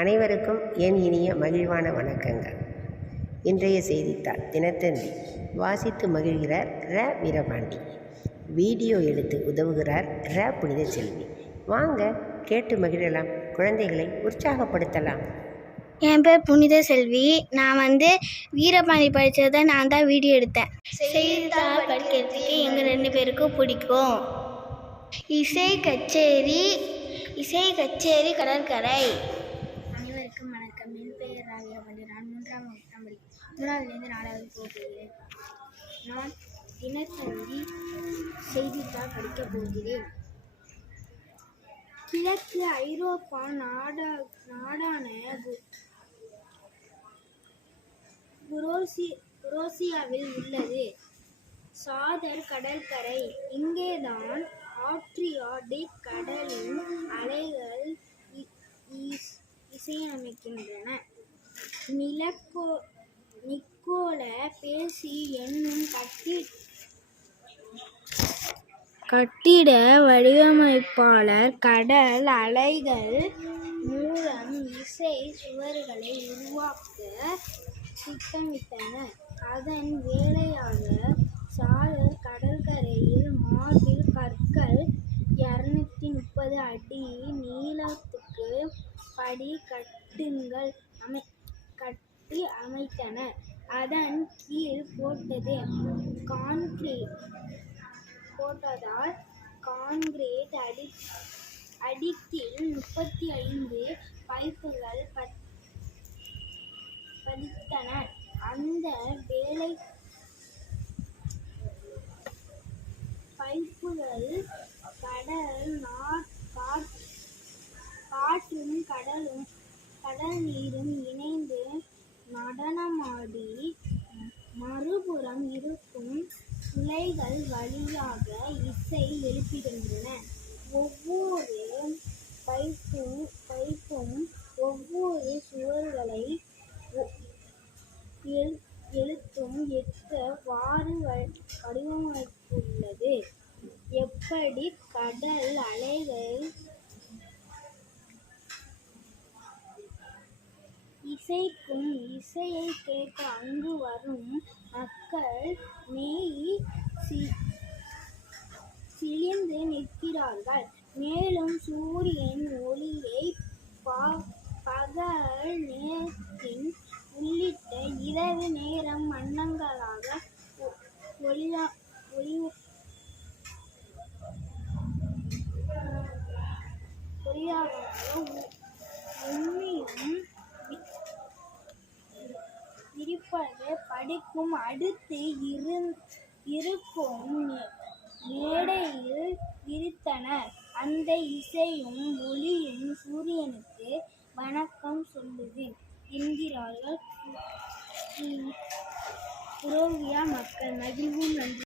அனைவருக்கும் என் இனிய மகிழ்வான வணக்கங்கள். இன்றைய செய்தித்தாள் தினத்தந்தி. வாசித்து மகிழ்கிறார் ர. வீரபாண்டி. வீடியோ எடுத்து உதவுகிறார் ர. புனித செல்வி வாங்க கேட்டு மகிழலாம். குழந்தைகளை உற்சாகப்படுத்தலாம். என் பேர் புனித செல்வி நான் வந்து வீரபாண்டி படித்ததை நான் தான் வீடியோ எடுத்தேன். செய்தித்தாள் படிக்கிறதுக்கு எங்கள் ரெண்டு பேருக்கும் பிடிக்கும்? இசை கச்சேரி இசை கச்சேரி கடற்கரை. அனைவருக்கும் வணக்கம் என் பெயர் ராகியா நான் மூன்றாம் வகுப்பு படிக்கிறேன் மூணாவதுலேருந்து நாலாவது போகிறேன் நான் தினத்தந்தி செய்தித்தாள் படிக்கப் போகிறேன். கிழக்கு ஐரோப்பா நாடா நாடான புரோசி புரோசியாவில் உள்ளது. சாதர் கடற்கரை. இங்கேதான் ஆட்ரியாடிக் கடலில் இசையமைக்கின்றன. நிலக்கோ நிக்கோல பேசி என்னும் கட்டி கட்டிட வடிவமைப்பாளர் கடல் அலைகள் மூலம் இசை சுவர்களை உருவாக்க திட்டமிட்டனர். அதன் வேலையாக படி கட்டுங்கள் அமை கட்டி அமைத்தனர் அதன் கீழ் போட்டது கான்கிரீட் போட்டதால் கான்கிரீட் அடி அடித்தில் முப்பத்தி ஐந்து பைப்புகள் பத்- பதித்தனர் அந்த வேலை பைப்புகள் கடல் நாட் காற்றும் கடலும் கடல் நீரும் இணைந்து நடனமாடி மறுபுறம் இருக்கும் துளைகள் வழியாக இசை எழுப்பிடுகின்றன. ஒவ்வொரு பைப்பும் பைப்பும் ஒவ்வொரு சுவர்களை எழுத்தும் எட்டவாறு வாறு வடிவமைத்துள்ளது. எப்படி கடல் அலைகள் இசைக்கும் இசையை கேட்டு அங்கு வரும் மக்கள் மெய் சி- நிற்கிறார்கள். மேலும் சூரியன் ஒளியை பகல் நேரத்தின் உள்ளிட்ட இரவு நேரம் வண்ணங்களாக ஒ- ஒளியா ஒளி ஒளியாக இருப்பது படிக்கும் அடுத்து இரு இருக்கும் மேடையில் விரித்தனர் அந்த இசையும் ஒளியும் சூரியனுக்கு வணக்கம் சொல்லுது. என்கிறார்கள். குரோவியா மக்கள் மகிழ்வும் நன்றி.